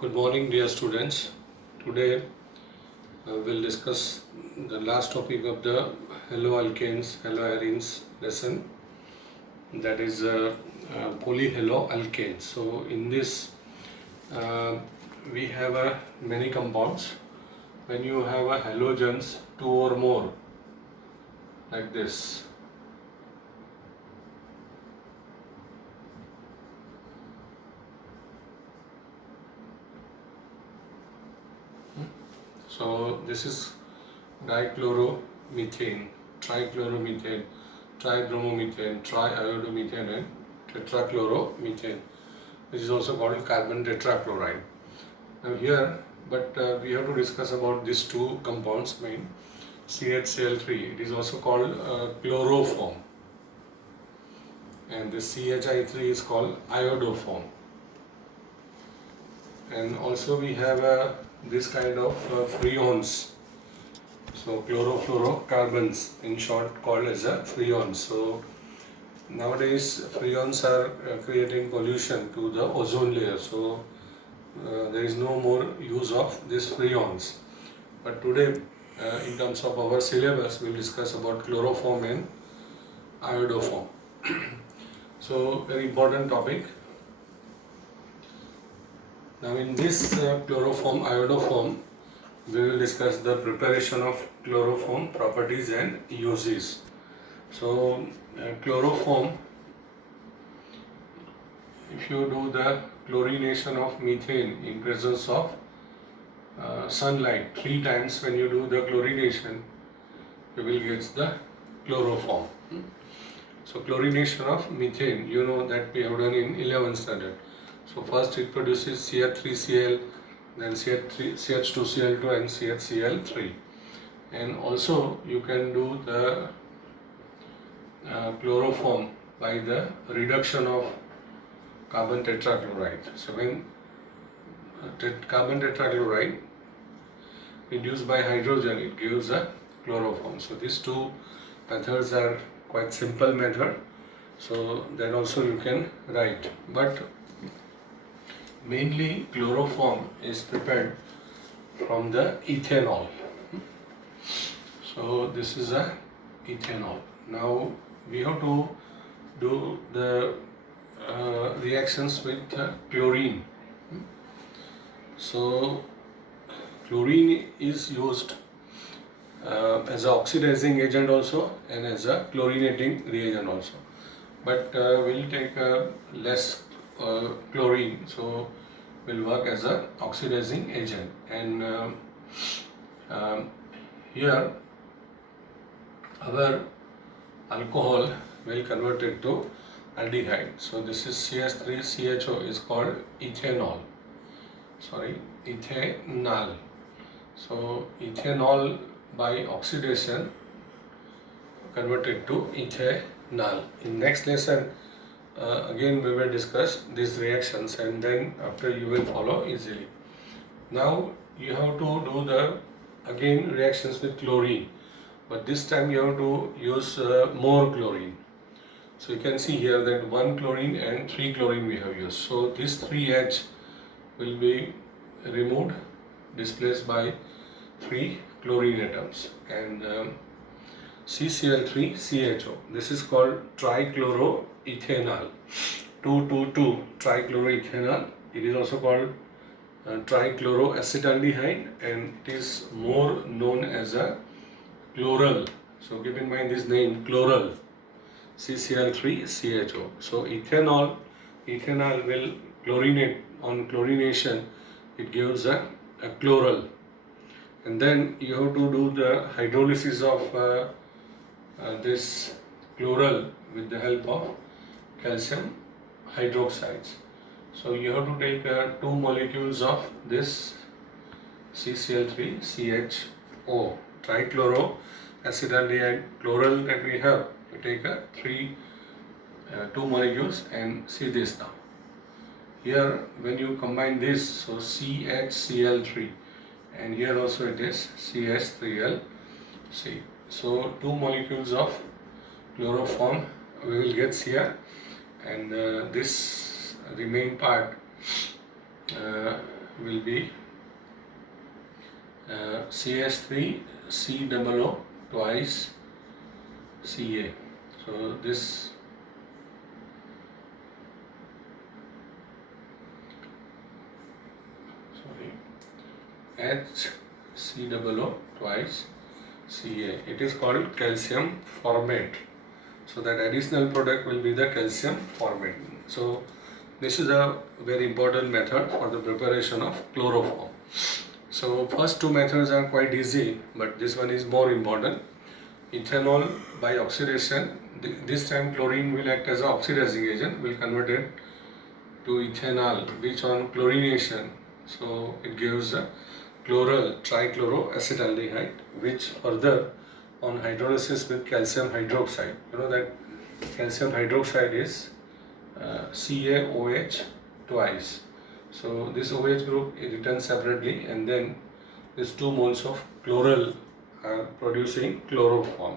Good morning, dear students. Today we'll discuss the last topic of the haloalkanes, haloarenes lesson, that is polyhaloalkanes. So, in this, uh, we have many compounds. When you have halogens, two or more, like this. So, this is dichloromethane, trichloromethane, tribromomethane, triiodomethane, and tetrachloromethane, which is also called carbon tetrachloride. Now here, but we have to discuss about these two compounds main. CHCl3, it is also called chloroform, and this CHI3 is called iodoform. And also we have this kind of freons. So chlorofluorocarbons, in short, called as freons. So nowadays freons are creating pollution to the ozone layer. So there is no more use of these freons. But today, in terms of our syllabus, we will discuss about chloroform and iodoform. So very important topic. Now in this chloroform, iodoform, we will discuss the preparation of chloroform properties and uses. So chloroform, if you do the chlorination of methane in presence of sunlight 3 times, when you do the chlorination, you will get the chloroform. So chlorination of methane, you know that we have done in 11th standard. So first it produces CH3Cl, then CH2Cl2 and CHCl3. And also you can do the chloroform by the reduction of carbon tetrachloride. So when carbon tetrachloride reduced by hydrogen, it gives a chloroform. So these two methods are quite simple method. So that also you can write. But mainly chloroform is prepared from the ethanol. So this is a ethanol. Now we have to do the reactions with chlorine. So chlorine is used as an oxidizing agent also and as a chlorinating reagent also. But we'll take less chlorine, so will work as a oxidizing agent. And here our alcohol will convert it to aldehyde. So this is CH3CHO is called ethanol. Ethanol. So ethanol by oxidation converted to ethanol. In next lesson, again we will discuss these reactions, and then after you will follow easily. Now you have to do the again reactions with chlorine, but this time you have to use more chlorine. So you can see here that 1 chlorine and 3 chlorine we have used. So this 3H will be removed, displaced by 3 chlorine atoms, and CCl3CHO. This is called trichloroethanol. 2,2,2 trichloroethanol. It is also called trichloroacetaldehyde, and it is more known as a chloral. So keep in mind this name, chloral. CCl3CHO. So ethanol will chlorinate. On chlorination, it gives a chloral, and then you have to do the hydrolysis of this chloral with the help of calcium hydroxides. So you have to take 2 molecules of this CCl3CHO, trichloroacetaldehyde chloral that we have. You take 2 molecules, and see this now. Here when you combine this, so CHCl3, and here also it is CH3Lc. So 2 molecules of chloroform we will get here, and this remain part will be CH3 COO twice Ca. So this HCOO twice Ca. It is called calcium formate. So that additional product will be the calcium formate. So this is a very important method for the preparation of chloroform. So first two methods are quite easy, but this one is more important. Ethanol by oxidation, this time chlorine will act as an oxidizing agent, will convert it to ethanol, which on chlorination, so it gives a chloral trichloroacetaldehyde, which further on hydrolysis with calcium hydroxide. You know that calcium hydroxide is CaOH twice. So this OH group is written separately, and then these 2 moles of chloral are producing chloroform.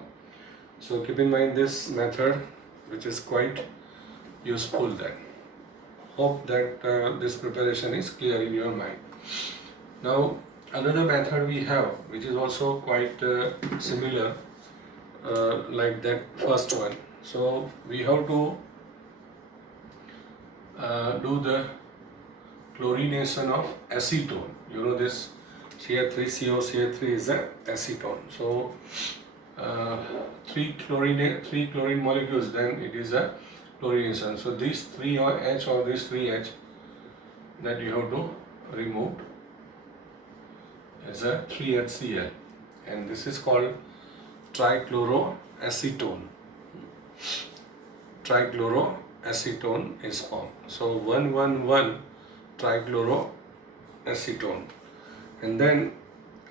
So keep in mind this method, which is quite useful then. Hope that this preparation is clear in your mind. Now another method we have, which is also quite similar like that first one. So we have to do the chlorination of acetone. You know this CH3CO, CH3 is a acetone. So three chlorine molecules, then it is a chlorination. So these 3 H or these 3 H that you have to remove as a 3HCl, and this is called trichloroacetone. Trichloroacetone is formed. So 1,1,1 trichloroacetone, and then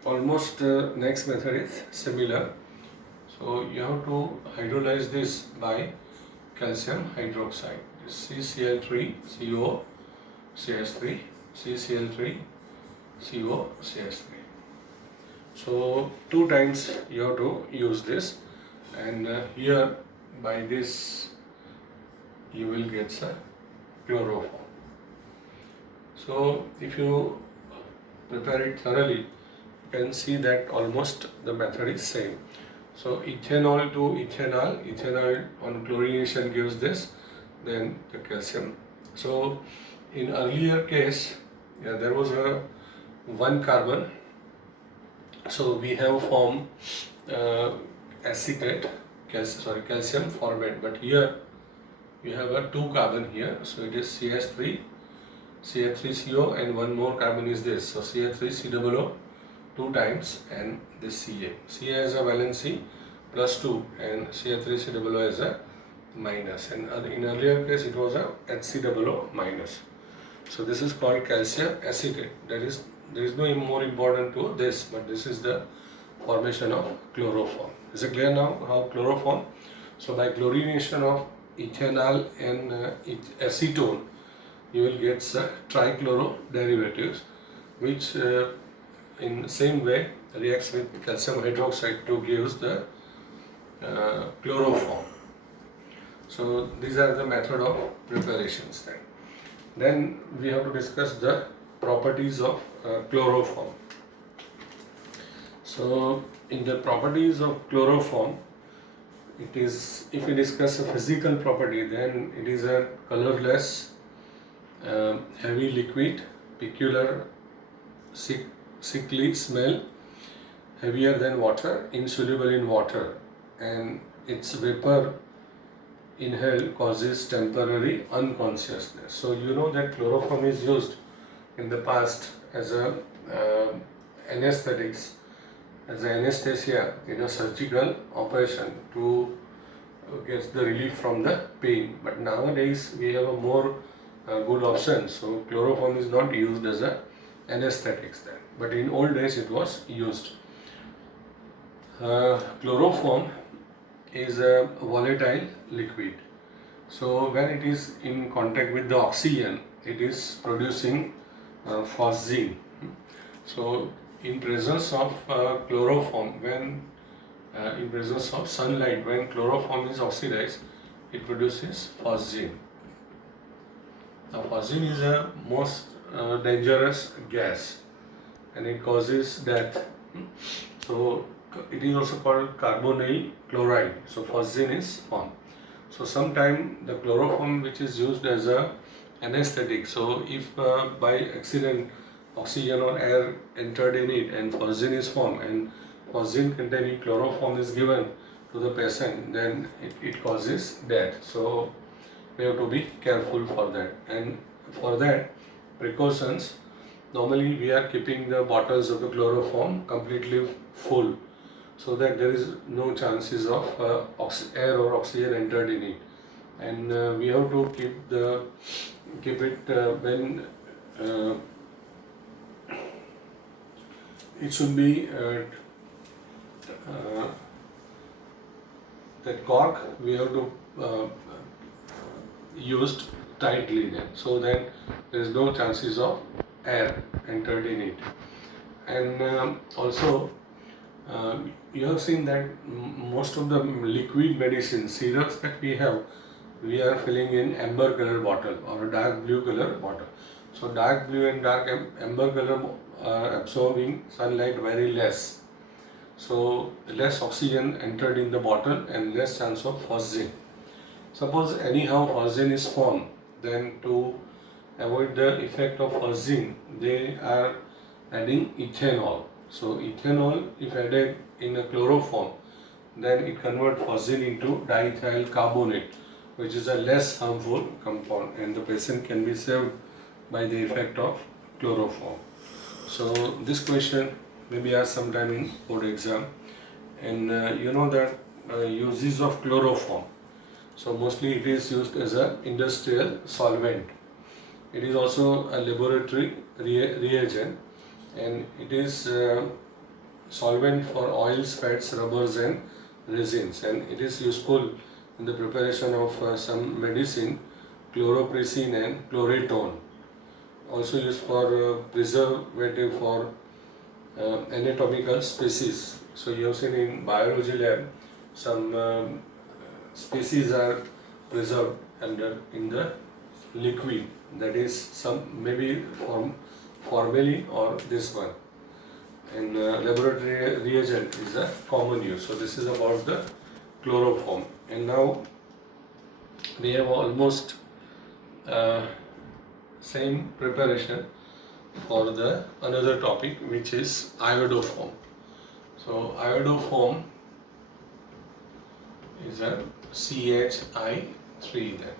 almost next method is similar. So you have to hydrolyze this by calcium hydroxide. CCl3CO CH3, CCl3CO CH3. So 2 times you have to use this, and here by this you will get a chloroform. So if you prepare it thoroughly, you can see that almost the method is same. So ethanol to ethanol on chlorination gives this, then the calcium. So in earlier case, there was a 1 carbon. So we have formed acetate, calcium formate, but here we have a 2 carbon here. So it is CH3CO, and 1 more carbon is this. So CH3COO 2 times, and this Ca. Ca has a valency +2 and CH3COO is a minus, and in earlier case it was a HCOO minus. So this is called calcium acetate. There is no more important to this, but this is the formation of chloroform. Is it clear now how chloroform? So by chlorination of ethanol and acetone, you will get trichloro derivatives, which in the same way reacts with calcium hydroxide to give the chloroform. So these are the method of preparations. Then we have to discuss the properties of chloroform. So in the properties of chloroform, it is, if we discuss a physical property, then it is a colorless, heavy liquid, peculiar sickly smell, heavier than water, insoluble in water, and its vapor inhaled causes temporary unconsciousness. So you know that chloroform is used in the past as a anesthetics, as an anesthesia in a surgical operation to get the relief from the pain. But nowadays we have a more good option. So chloroform is not used as a anesthetics then, but in old days it was used. Chloroform is a volatile liquid. So when it is in contact with the oxygen, it is producing phosgene. So in presence of chloroform, when in presence of sunlight, when chloroform is oxidized, it produces phosgene. Now phosgene is a most dangerous gas and it causes death. So it is also called carbonyl chloride. So phosgene is formed. So sometimes the chloroform which is used as a anesthetic. So if by accident oxygen or air entered in it and phosgene is formed and phosgene containing chloroform is given to the patient, then it causes death. So we have to be careful for that. And for that precautions, normally we are keeping the bottles of the chloroform completely full so that there is no chances of air or oxygen entered in it. And we have to keep it when it should be that cork we have to used tightly then, so that there is no chances of air entered in it. And also you have seen that most of the liquid medicine syrups that we are filling in amber color bottle or a dark blue color bottle. So dark blue and dark amber color are absorbing sunlight very less. So less oxygen entered in the bottle and less chance of phosgene. Suppose anyhow phosgene is formed, then to avoid the effect of phosgene, they are adding ethanol. So ethanol, if added in a chloroform, then it converts phosgene into diethyl carbonate, which is a less harmful compound, and the patient can be saved by the effect of chloroform. So this question may be asked sometime in board exam, and you know that uses of chloroform. So mostly it is used as an industrial solvent. It is also a laboratory reagent, and it is solvent for oils, fats, rubbers and resins, and it is useful in the preparation of some medicine, chloroprecin and chloratone. Also used for preservative for anatomical species. So you have seen in biology lab some species are preserved in the liquid, that is some maybe formalin or this one, and laboratory reagent is a common use. So this is about the chloroform. And now we have almost same preparation for the another topic, which is iodoform. So iodoform is a CHI3 then.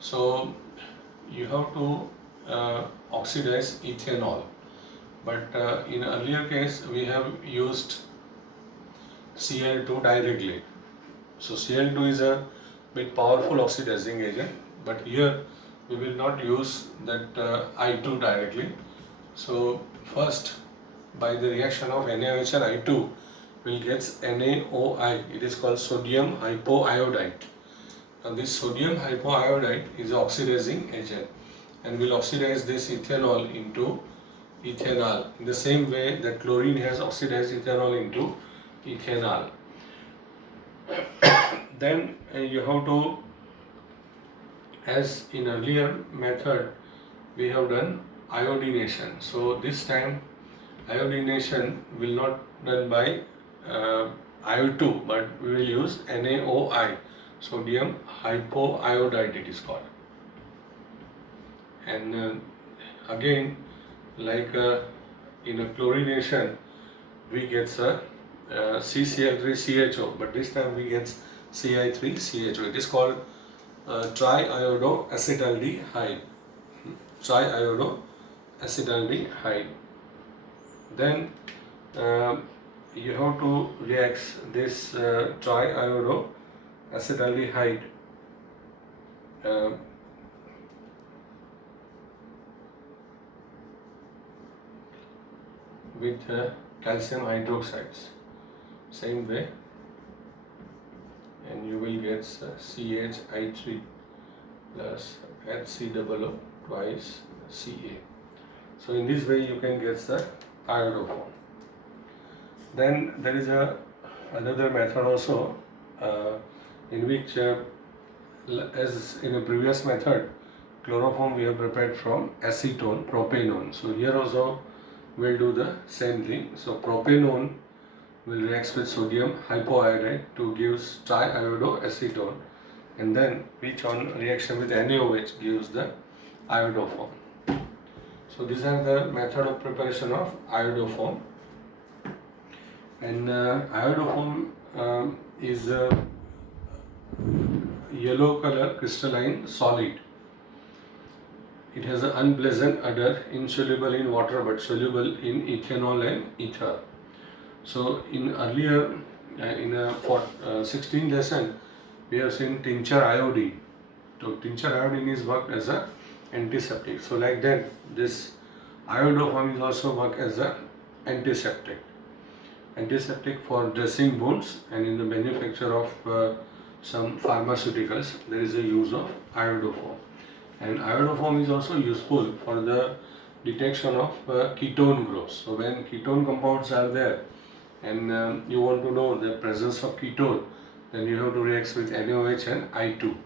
So you have to oxidize ethanol, but in earlier case we have used Cl2 directly. So Cl2 is a bit powerful oxidizing agent, but here we will not use that I2 directly. So first, by the reaction of NaOH and I2, we'll get NaOI. It is called sodium hypoiodide. Now this sodium hypoiodide is an oxidizing agent, and will oxidize this ethanol into ethanol in the same way that chlorine has oxidized ethanol into ethanol. Then you have to, as in earlier method we have done iodination. So this time iodination will not done by IO2, but we will use NaOI, sodium hypoiodide it is called. And again, like in a chlorination we get CCl3CHO, but this time we get Ci3CHO. It is called triiodoacetaldehyde. Triiodoacetaldehyde. Then you have to react this triiodoacetaldehyde with calcium hydroxides, same way, and you will get CHI3 plus HCOO twice Ca. So in this way you can get the iodoform. Then there is another method also in which as in a previous method chloroform we have prepared from acetone, propanone. So here also we'll do the same thing. So propanone will react with sodium hypoiodide to give triiodoacetone, and then which on reaction with NaOH gives the iodoform. So these are the method of preparation of iodoform. And iodoform is a yellow color crystalline solid. It has an unpleasant odor, insoluble in water but soluble in ethanol and ether. So in earlier, in a 16th lesson, we have seen tincture iodine. So tincture iodine is worked as a antiseptic. So like that, this iodoform is also work as a antiseptic. Antiseptic for dressing wounds, and in the manufacture of some pharmaceuticals, there is a use of iodoform. And iodoform is also useful for the detection of ketone groups. So when ketone compounds are there, and you want to know the presence of ketone, then you have to react with NaOH and I2.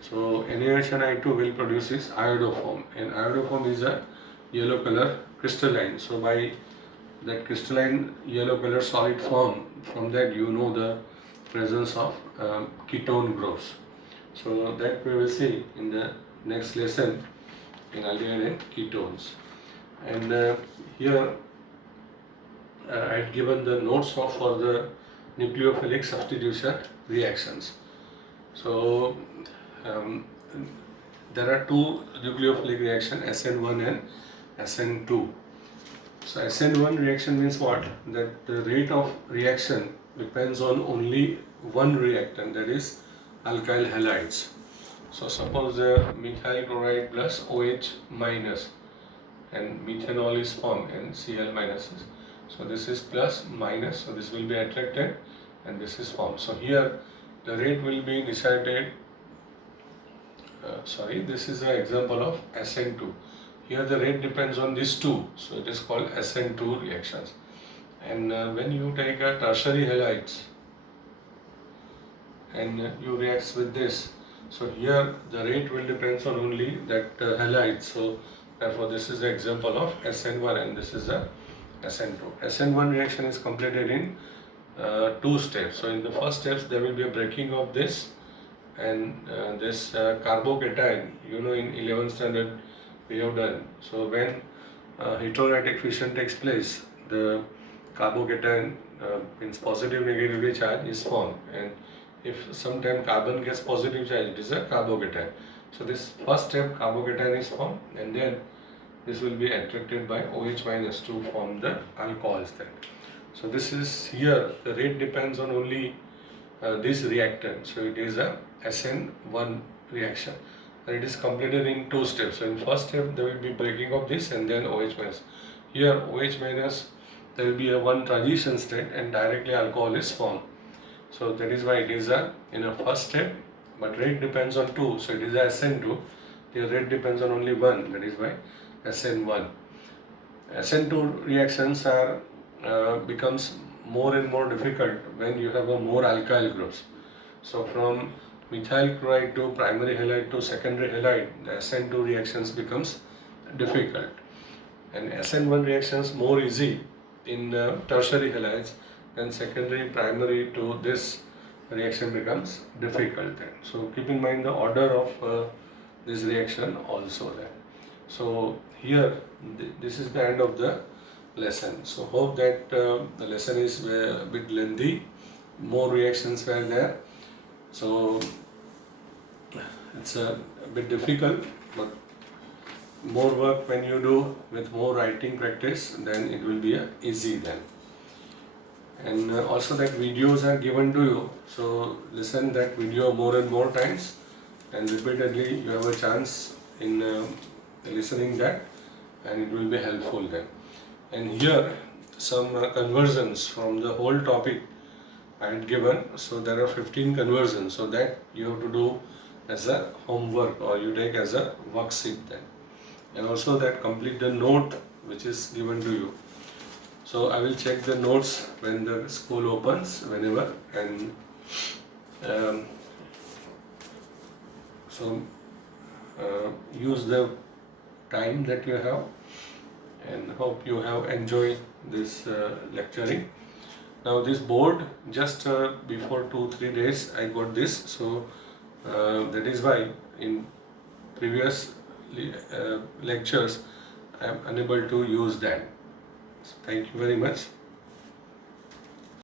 So NaOH and I2 will produce this iodoform, and iodoform is a yellow color crystalline. So by that crystalline yellow color solid form, from that you know the presence of ketone groups. So that we will see in the next lesson in aldehyde and ketones. And here I had given the notes for the nucleophilic substitution reactions. So there are two nucleophilic reactions, SN1 and SN2. So SN1 reaction means what? That the rate of reaction depends on only one reactant, that is alkyl halides. So suppose the methyl chloride plus OH minus and methanol is formed and Cl minuses. So this is plus minus, so this will be attracted and this is formed. So here the rate will be decided, this is an example of SN2. Here the rate depends on these two, so it is called SN2 reactions. And when you take a tertiary halides and you react with this, so here the rate will depends on only that halide. So therefore this is the example of SN1 and this is a SN2. SN1 reaction is completed in two steps. So in the first steps there will be a breaking of this, and this carbocation, you know, in 11th standard we have done. So when heterolytic fission takes place, the carbocation means positive negatively charged is formed, and if sometime carbon gets positive charge, it is a carbocation. So this first step carbocation is formed, and then this will be attracted by OH minus to form the alcohols then. So this is here the rate depends on only this reactant. So it is a SN1 reaction, and it is completed in two steps. So in first step there will be breaking of this and then OH minus. Here OH minus, there will be a one transition state and directly alcohol is formed. So that is why it is a in a first step, but rate depends on two, so it is a SN2. The rate depends on only one, that is why SN1. SN2 reactions are becomes more and more difficult when you have a more alkyl groups. So from methyl chloride to primary halide to secondary halide, the SN2 reactions becomes difficult, and SN1 reactions more easy in tertiary halides, then secondary primary to this reaction becomes difficult then. So keep in mind the order of this reaction also then. So here this is the end of the lesson. So hope that the lesson is a bit lengthy, more reactions were there, so it's a bit difficult, but more work when you do with more writing practice, then it will be easy then. And also that videos are given to you, so listen that video more and more times, and repeatedly you have a chance in listening that, and it will be helpful then. And here some conversions from the whole topic I had given. So there are 15 conversions, so that you have to do as a homework or you take as a worksheet then. And also that complete the note which is given to you. So I will check the notes when the school opens, whenever, and so use the time that you have, and hope you have enjoyed this lecturing. Now this board, just before 2-3 days I got this, so that is why in previous lectures I am unable to use that. So thank you very much.